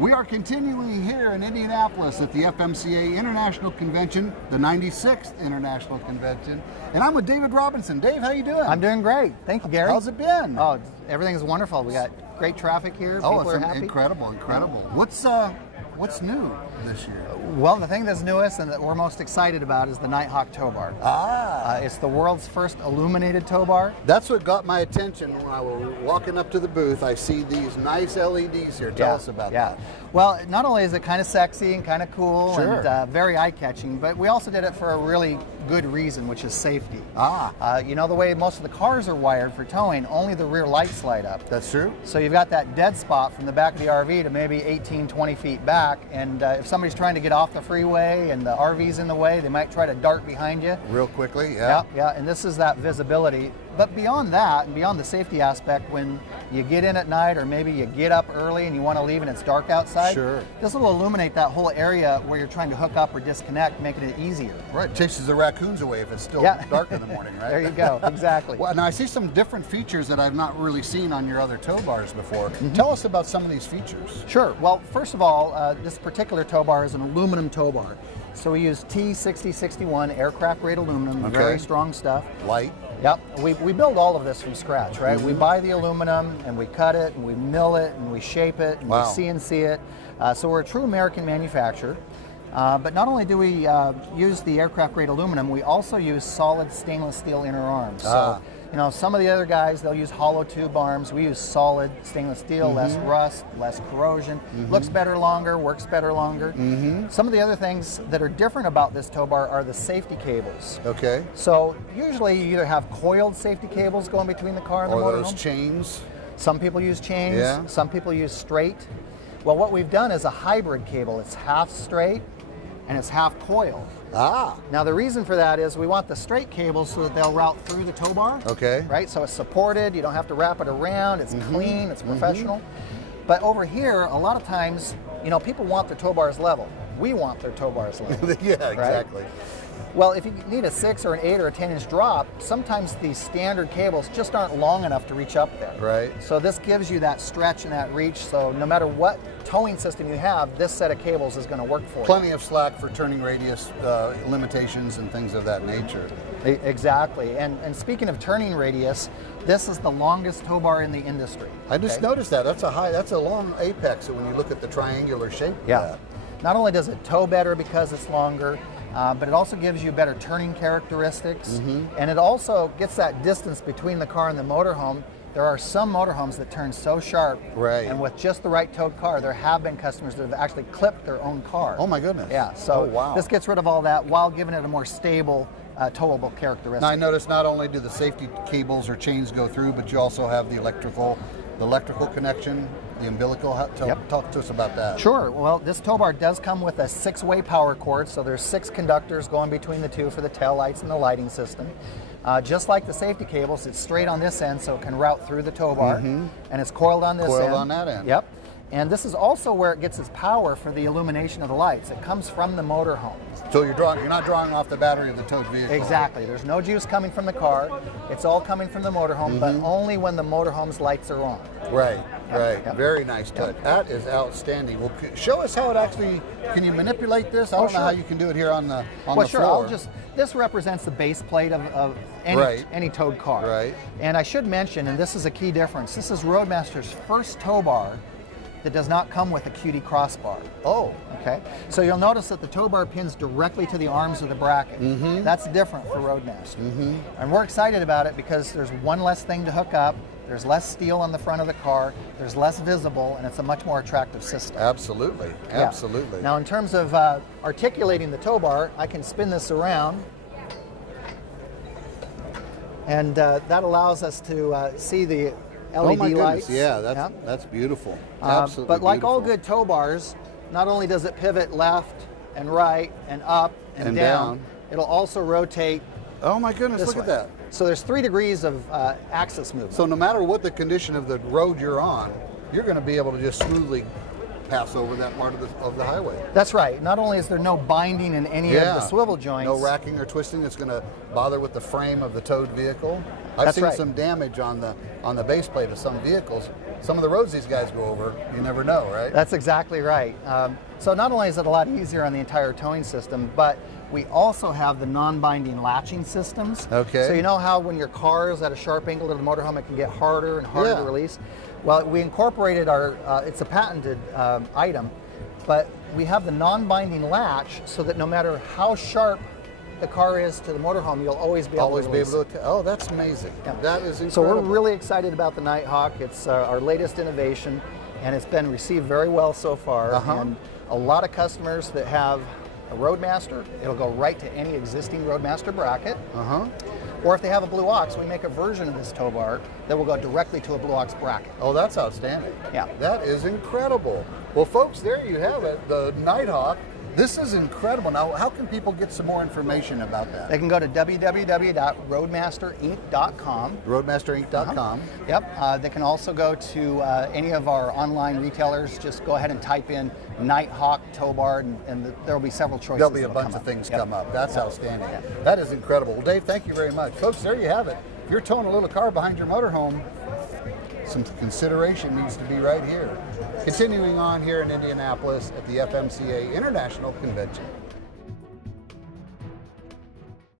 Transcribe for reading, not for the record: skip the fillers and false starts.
We are continuing here in Indianapolis at the FMCA International Convention, the 96th International Convention. And I'm with David Robinson. Dave, how you doing? I'm doing great. Thank you, Gary. How's it been? Oh, everything's wonderful. We got great traffic here. People are happy. Incredible. What's new this year? Well, the thing that's newest and that we're most excited about is the Nighthawk tow bar. It's the world's first illuminated tow bar. That's what got my attention when I was walking up to the booth. I see these nice LEDs here. Tell us about that. Well, not only is it kind of sexy and kind of cool and very eye-catching, but we also did it for a really good reason, which is safety. You know, the way most of the cars are wired for towing, only the rear lights light up. That's true. So you've got that dead spot from the back of the RV to maybe 18, 20 feet back, and if somebody's trying to get off the freeway and the RV's in the way, they might try to dart behind you. Real quickly, Yeah, and this is that visibility. But beyond that, and beyond the safety aspect, when you get in at night or maybe you get up early and you want to leave and it's dark outside, this will illuminate that whole area where you're trying to hook up or disconnect, making it easier. Right, it chases the raccoons away if it's still dark in the morning, right? There you go, exactly. Well, now I see some different features that I've not really seen on your other tow bars before. Tell us about some of these features. Sure, well, first of all, this particular tow bar is an aluminum tow bar. So we use T6061 aircraft grade aluminum, very strong stuff. Light. Yep, we build all of this from scratch, right? We buy the aluminum and we cut it and we mill it and we shape it and we CNC it. So we're a true American manufacturer. But not only do we use the aircraft grade aluminum, we also use solid stainless steel inner arms. So, you know, some of the other guys, they'll use hollow tube arms. We use solid stainless steel, less rust, less corrosion. Looks better longer, works better longer. Some of the other things that are different about this tow bar are the safety cables. Okay. So usually you either have coiled safety cables going between the car and the motorhome. Or those chains. Some people use chains, some people use straight. Well, what we've done is a hybrid cable. It's half straight and it's half coiled. Now the reason for that is we want the straight cables so that they'll route through the tow bar. Okay. Right, so it's supported, you don't have to wrap it around, it's clean, it's professional. But over here, a lot of times, you know, people want their tow bars level. We want their tow bars level. Exactly. Well, if you need a 6 or an 8 or a 10-inch drop, sometimes these standard cables just aren't long enough to reach up there. Right. So this gives you that stretch and that reach, so no matter what towing system you have, this set of cables is going to work for you. Plenty of slack for turning radius limitations and things of that nature. Exactly. And speaking of turning radius, this is the longest tow bar in the industry. I just noticed that. That's a long apex when you look at the triangular shape of that. Not only does it tow better because it's longer, but it also gives you better turning characteristics, and it also gets that distance between the car and the motorhome. There are some motorhomes that turn so sharp, and with just the right towed car, there have been customers that have actually clipped their own car. Oh my goodness. Yeah, so this gets rid of all that while giving it a more stable, towable characteristic. Now I noticed not only do the safety cables or chains go through, but you also have the electrical connection, the umbilical. Talk to us about that. Sure. Well, this tow bar does come with a 6-way power cord, so there's 6 conductors going between the two for the tail lights and the lighting system. Just like the safety cables, it's straight on this end, so it can route through the tow bar, and it's coiled on this end. Coiled on that end. Yep. And this is also where it gets its power for the illumination of the lights. It comes from the motorhome. So you're not drawing off the battery of the towed vehicle. Exactly. There's no juice coming from the car. It's all coming from the motorhome, but only when the motorhome's lights are on. Right. Very nice touch. That is outstanding. Well, show us how it actually, can you manipulate this? I don't know how you can do it here on the floor. This represents the base plate of any towed car. Right. And I should mention, and this is a key difference, this is Roadmaster's first tow bar that does not come with a QD crossbar. Okay. So you'll notice that the tow bar pins directly to the arms of the bracket. That's different for Roadmaster. And we're excited about it because there's one less thing to hook up, there's less steel on the front of the car, there's less visible, and it's a much more attractive system. Absolutely. Now in terms of articulating the tow bar, I can spin this around, and that allows us to see the LED lights. Yeah, that's beautiful. Absolutely. But like all good tow bars, not only does it pivot left and right and up and down, it'll also rotate. Oh my goodness, look at that. So there's 3 degrees of axis movement. So no matter what the condition of the road you're on, you're going to be able to just smoothly pass over that part of the highway. That's right. Not only is there no binding in any of the swivel joints. No racking or twisting that's going to bother with the frame of the towed vehicle. I've That's seen right. some damage on the base plate of some vehicles. Some of the roads these guys go over, you never know, right? That's exactly right. So not only is it a lot easier on the entire towing system, but we also have the non-binding latching systems. Okay. So you know how when your car is at a sharp angle to the motorhome, it can get harder and harder to release? Well, we incorporated it's a patented item, but we have the non-binding latch so that no matter how sharp the car is to the motorhome, you'll always be able to release. Oh, that's amazing. Yeah. That is incredible. So we're really excited about the Nighthawk. It's our latest innovation, and it's been received very well so far. And a lot of customers that have a Roadmaster, it'll go right to any existing Roadmaster bracket. Or if they have a Blue Ox, we make a version of this tow bar that will go directly to a Blue Ox bracket. Oh, that's outstanding. Yeah. That is incredible. Well, folks, there you have it, the Nighthawk. This is incredible. Now, how can people get some more information about that? They can go to www.roadmasterinc.com. Roadmasterinc.com. Yep. They can also go to any of our online retailers. Just go ahead and type in Nighthawk tow bar, and there will be several choices. There'll be a bunch of things come up. That's outstanding. That is incredible. Well, Dave, thank you very much. Folks, there you have it. If you're towing a little car behind your motorhome, some consideration needs to be right here. Continuing on here in Indianapolis at the FMCA International Convention.